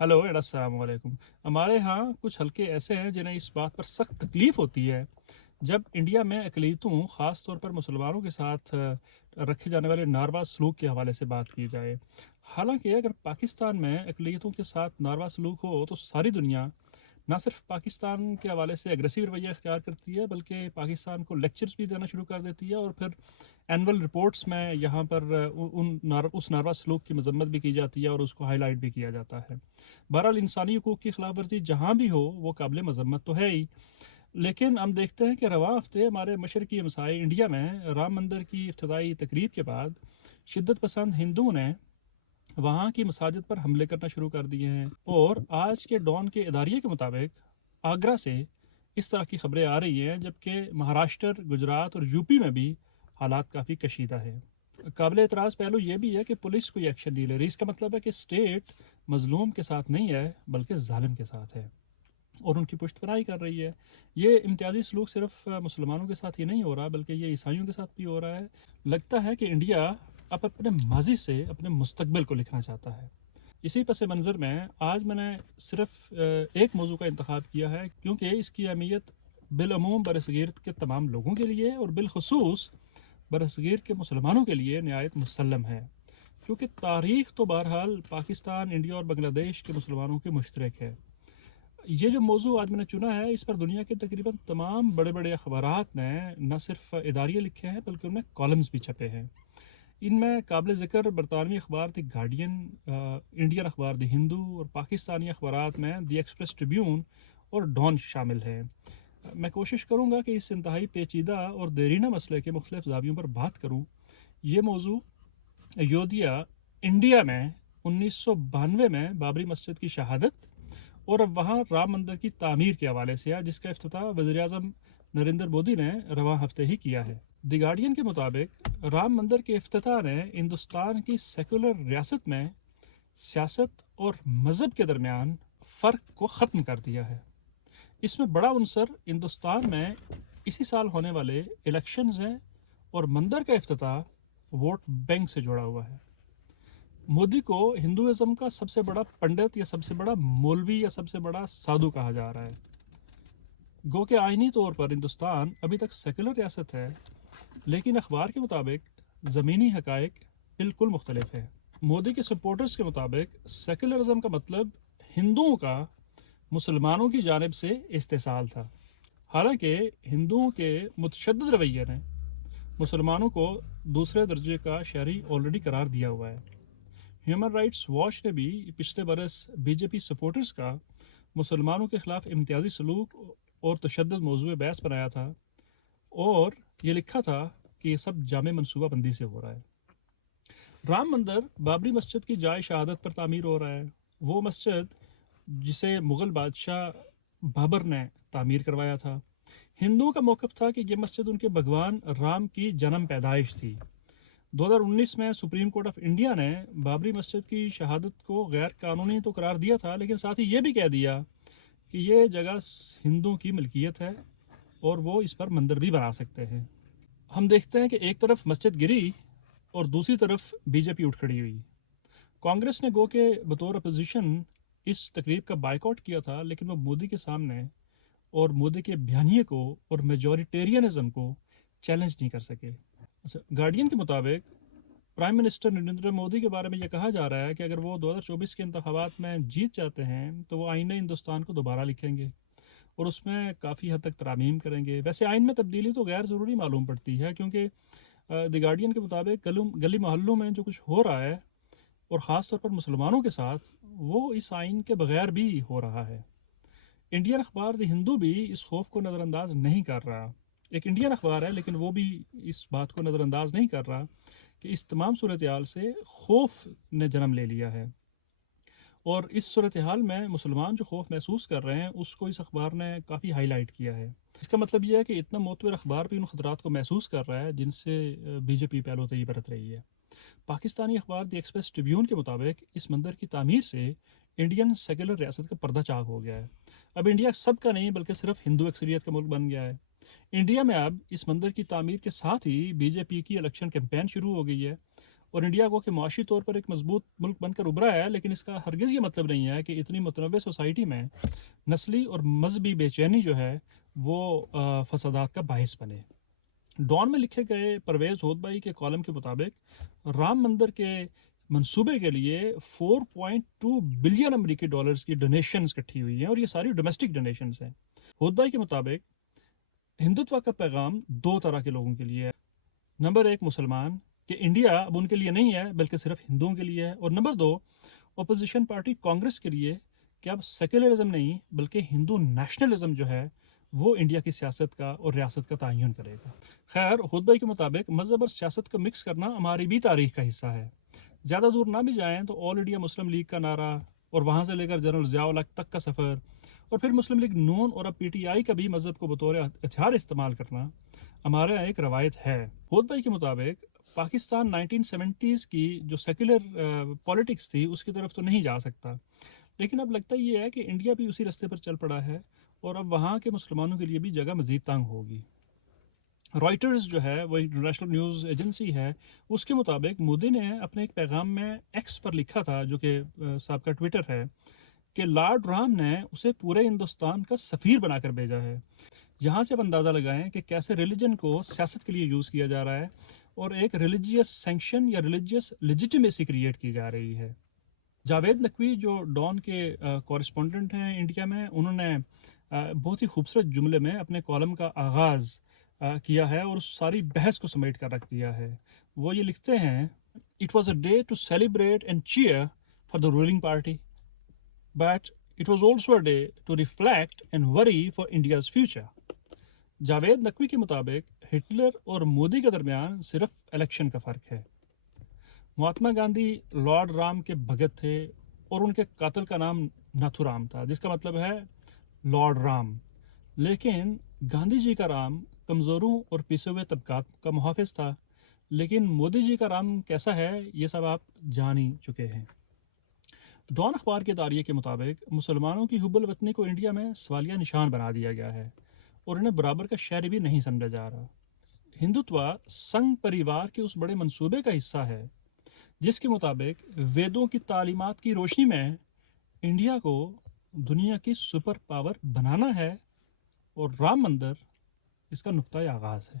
Hello and अस्सलाम वालेकुम। हमारे यहाँ कुछ हलके ऐसे हैं जिन्हें इस बात पर सख्त तकलीफ़ होती है जब इंडिया में अक़लीतों ख़ास तौर पर मुसलमानों के साथ रखे जाने वाले नारवा सलूक के हवाले से बात की जाए। हालांकि अगर पाकिस्तान में अक़लीतों के साथ नारवा सलूक हो तो सारी दुनिया ना सिर्फ पाकिस्तान के हवाले से एग्रेसिव रवैया इख्तियार करती है बल्कि पाकिस्तान को लेक्चर्स भी देना शुरू कर देती है और फिर एनुअल रिपोर्ट्स में यहाँ पर उस नारवा सलूक की मजम्मत भी की जाती है और उसको हाईलाइट भी किया जाता है। बहरहाल इंसानी हकूक़ की खिलाफ वर्जी जहाँ भी हो वो काबिल मजम्मत तो है ही, लेकिन हम देखते हैं कि रवां हफ्ते हमारे मशरकी हमसाए इंडिया में राम मंदिर की इफ्तिताई तकरीब के बाद शिद्दत पसंद हिंदुओं ने वहाँ की मसाजिद पर हमले करना शुरू कर दिए हैं। और आज के डॉन के इदारिये के मुताबिक आगरा से इस तरह की खबरें आ रही हैं, जबकि महाराष्ट्र, गुजरात और यूपी में भी हालात काफ़ी कशीदा है। काबिल एतराज़ पहलू ये भी है कि पुलिस कोई एक्शन नहीं ले रही। इसका मतलब है कि स्टेट मजलूम के साथ नहीं है बल्कि जालिम के साथ है और उनकी पुष्टपनाही कर रही है। ये इम्तियाजी सलूक सिर्फ मुसलमानों के साथ ही नहीं हो रहा बल्कि ये ईसाइयों के साथ भी हो रहा है। लगता है कि इंडिया अब अपने माजी से अपने मुस्तकबिल को लिखना चाहता है। इसी पस मंज़र में आज मैंने सिर्फ एक मौजू का इंतखाब किया है क्योंकि इसकी अहमियत बिलअमूम बरसगीर के तमाम लोगों के लिए और बिलखसूस बरसगीर के मुसलमानों के लिए नहायत मुसल्लम है, क्योंकि तारीख़ तो बहरहाल पाकिस्तान, इंडिया और बांग्लादेश के मुसलमानों की मुश्तरक है। ये जो मौजू आज मैंने चुना है इस पर दुनिया के तकरीबन तमाम बड़े बड़े अखबारात ने न सिर्फ इदारिये लिखे हैं बल्कि उनमें कॉलम्स भी छपे हैं। इनमें काबिल ज़िक्र बरतानवी अखबार द गार्डियन, इंडियन अखबार द हिंदू और पाकिस्तानी अखबारात में द एक्सप्रेस ट्रिब्यून और डॉन शामिल है। मैं कोशिश करूँगा कि इस इंतहाई पेचीदा और देरीना मसले के मुख्तलिफ ज़ावियों पर बात करूँ। ये मौजू अयोध्या, इंडिया में 1992 में बाबरी मस्जिद की शहादत और अब वहाँ राम मंदिर की तामीर के हवाले से है, जिसका इफ्तिताह वज़ीर-ए-आज़म नरेंद्र मोदी ने रवां हफ्ते ही किया है। द गार्डियन के मुताबिक राम मंदिर के इफ्तिताह ने हिंदुस्तान की सेकुलर रियासत में सियासत और मज़हब के दरमियान फ़र्क को ख़त्म कर दिया है। इसमें बड़ा अंसर हिंदुस्तान में इसी साल होने वाले इलेक्शंस हैं और मंदिर का इफ्तिताह वोट बैंक से जुड़ा हुआ है। मोदी को हिंदुइज्म का सबसे बड़ा पंडित या सबसे बड़ा मौलवी या सबसे बड़ा साधु कहा जा रहा है। गो के आइनी तौर पर हिंदुस्तान अभी तक सेकुलर रियासत है, लेकिन अखबार के मुताबिक ज़मीनी हकायक बिल्कुल मुख्तलिफ है। मोदी के सपोर्टर्स के मुताबिक सेकुलरिज्म का मतलब हिंदुओं का मुसलमानों की जानिब से इस्तेसाल था। हालांकि हिंदुओं के मुतशद्दिद रवैये ने मुसलमानों को दूसरे दर्जे का शहरी ऑलरेडी करार दिया हुआ है। ह्यूमन राइट्स वॉच ने भी पिछले बरस बीजेपी सपोर्टर्स का मुसलमानों के खिलाफ इम्तियाजी सलूक और तशद्दुद मौजूद बहस बनाया था और ये लिखा था कि ये सब जामे मनसूबा बंदी से हो रहा है। राम मंदिर बाबरी मस्जिद की जाय शहादत पर तामीर हो रहा है, वो मस्जिद जिसे मुग़ल बादशाह बाबर ने तामीर करवाया था। हिंदुओं का मौक़िफ़ था कि ये मस्जिद उनके भगवान राम की जन्म पैदाइश थी। 2019 में सुप्रीम कोर्ट ऑफ इंडिया ने बाबरी मस्जिद की शहादत को गैर कानूनी तो करार दिया था, लेकिन साथ ही ये भी कह दिया कि ये जगह हिंदुओं की मिल्कियत है और वो इस पर मंदिर भी बना सकते हैं। हम देखते हैं कि एक तरफ मस्जिद गिरी और दूसरी तरफ बीजेपी उठ खड़ी हुई। कांग्रेस ने गो के बतौर अपोजिशन इस तकरीब का बाइकआउट किया था, लेकिन वो मोदी के सामने और मोदी के बयानिए को और मेजॉरिटेरियनिज्म को चैलेंज नहीं कर सके। अच्छा, गार्डियन के मुताबिक प्राइम मिनिस्टर नरेंद्र मोदी के बारे में यह कहा जा रहा है कि अगर वो 2024 के इंतखाबात में जीत जाते हैं तो वो आईने हिंदुस्तान को दोबारा लिखेंगे और उसमें काफ़ी हद तक तरामीम करेंगे। वैसे आइन में तब्दीली तो गैर ज़रूरी मालूम पड़ती है, क्योंकि द गार्डियन के मुताबिक गली मोहल्लों में जो कुछ हो रहा है और ख़ास तौर पर मुसलमानों के साथ, वो इस आइन के बगैर भी हो रहा है। इंडियन अखबार द हिंदू भी इस खौफ को नज़रअंदाज नहीं कर रहा। एक इंडियन अखबार है लेकिन वो भी इस बात को नज़रअंदाज नहीं कर रहा कि इस तमाम सूरत हाल से खौफ ने जन्म ले लिया है और इस सूरत हाल में मुसलमान जो खौफ महसूस कर रहे हैं उसको इस अखबार ने काफ़ी हाईलाइट किया है। इसका मतलब यह है कि इतना मोतबर अखबार भी उन खतरात को महसूस कर रहा है जिनसे बीजेपी पहलोतई बरत रही है। पाकिस्तानी अखबार द एक्सप्रेस ट्रिब्यून के मुताबिक इस मंदिर की तामीर से इंडियन सेकुलर रियासत का पर्दा चाक हो गया है। अब इंडिया सबका नहीं बल्कि सिर्फ हिंदू अक्सरियत का मुल्क बन गया है। इंडिया में अब इस मंदिर की तामीर के साथ ही बीजेपी की इलेक्शन कैंपेन शुरू हो गई है اور انڈیا کو کہ معاشی طور پر ایک مضبوط ملک بن کر ابھرا ہے، لیکن اس کا ہرگز یہ مطلب نہیں ہے کہ اتنی متنوع سوسائٹی میں نسلی اور مذہبی بے چینی جو ہے وہ فسادات کا باعث بنے۔ ڈان میں لکھے گئے پرویز ہود بھائی کے کالم کے مطابق رام مندر کے منصوبے کے لیے 4.2 بلین امریکی ڈالرز کی ڈونیشنز اکٹھی ہوئی ہیں، اور یہ ساری ڈومیسٹک ڈونیشنز ہیں۔ ہود بھائی کے مطابق ہندوتوا کا پیغام دو طرح کے لوگوں کے لیے ہے۔ نمبر ایک، مسلمان، کہ انڈیا اب ان کے لیے نہیں ہے بلکہ صرف ہندوؤں کے لیے ہے، اور نمبر دو، اپوزیشن پارٹی کانگریس کے لیے کہ اب سیکولرزم نہیں بلکہ ہندو نیشنلزم جو ہے وہ انڈیا کی سیاست کا اور ریاست کا تعین کرے گا۔ خیر، ہود بھائی کے مطابق مذہب اور سیاست کا مکس کرنا ہماری بھی تاریخ کا حصہ ہے۔ زیادہ دور نہ بھی جائیں تو آل انڈیا مسلم لیگ کا نعرہ، اور وہاں سے لے کر جنرل ضیاء الحق تک کا سفر، اور پھر مسلم لیگ نون اور اب پی ٹی آئی کا بھی مذہب کو بطور ہتھیار استعمال کرنا ہمارے یہاں ایک روایت ہے۔ ہود بھائی کے مطابق پاکستان 1970s کی جو سیکولر پولیٹکس تھی اس کی طرف تو نہیں جا سکتا، لیکن اب لگتا یہ ہے کہ انڈیا بھی اسی رستے پر چل پڑا ہے، اور اب وہاں کے مسلمانوں کے لیے بھی جگہ مزید تنگ ہوگی۔ رائٹرز جو ہے وہ انٹرنیشنل نیوز ایجنسی ہے، اس کے مطابق مودی نے اپنے ایک پیغام میں ایکس پر لکھا تھا، جو کہ سابقہ ٹویٹر ہے، کہ لارڈ رام نے اسے پورے ہندوستان کا سفیر بنا کر بھیجا ہے۔ یہاں سے اب اندازہ لگائیں کہ کیسے ریلیجن کو سیاست کے لیے یوز کیا جا رہا ہے اور ایک ریلیجیس سینکشن یا ریلیجیس لیجیٹیمیسی کریٹ کی جا رہی ہے۔ جاوید نقوی جو ڈان کے کورسپونڈنٹ ہیں انڈیا میں، انہوں نے بہت ہی خوبصورت جملے میں اپنے کالم کا آغاز کیا ہے اور اس ساری بحث کو سمیٹ کر رکھ دیا ہے۔ وہ یہ لکھتے ہیں، "It was a day to celebrate and cheer for the ruling party, but it was also a day to reflect and worry for India's future." Javed Naqvi کے مطابق ہٹلر اور مودی کے درمیان صرف الیکشن کا فرق ہے۔ مہاتما گاندھی لارڈ رام کے بھگت تھے اور ان کے قاتل کا نام ناتھو رام تھا، جس کا مطلب ہے لارڈ رام، لیکن گاندھی جی کا رام کمزوروں اور پیسے ہوئے طبقات کا محافظ تھا، لیکن مودی جی کا رام کیسا ہے یہ سب آپ جان ہی چکے ہیں۔ ڈان اخبار کے داریے کے مطابق مسلمانوں کی حب الوطنی کو انڈیا میں سوالیہ نشان بنا دیا گیا ہے اور انہیں برابر کا شہری بھی نہیں سمجھا جا رہا۔ ہندوتوا سنگھ پریوار کے اس بڑے منصوبے کا حصہ ہے جس کے مطابق ویدوں کی تعلیمات کی روشنی میں انڈیا کو دنیا کی سپر پاور بنانا ہے، اور رام مندر اس کا نقطۂ آغاز ہے۔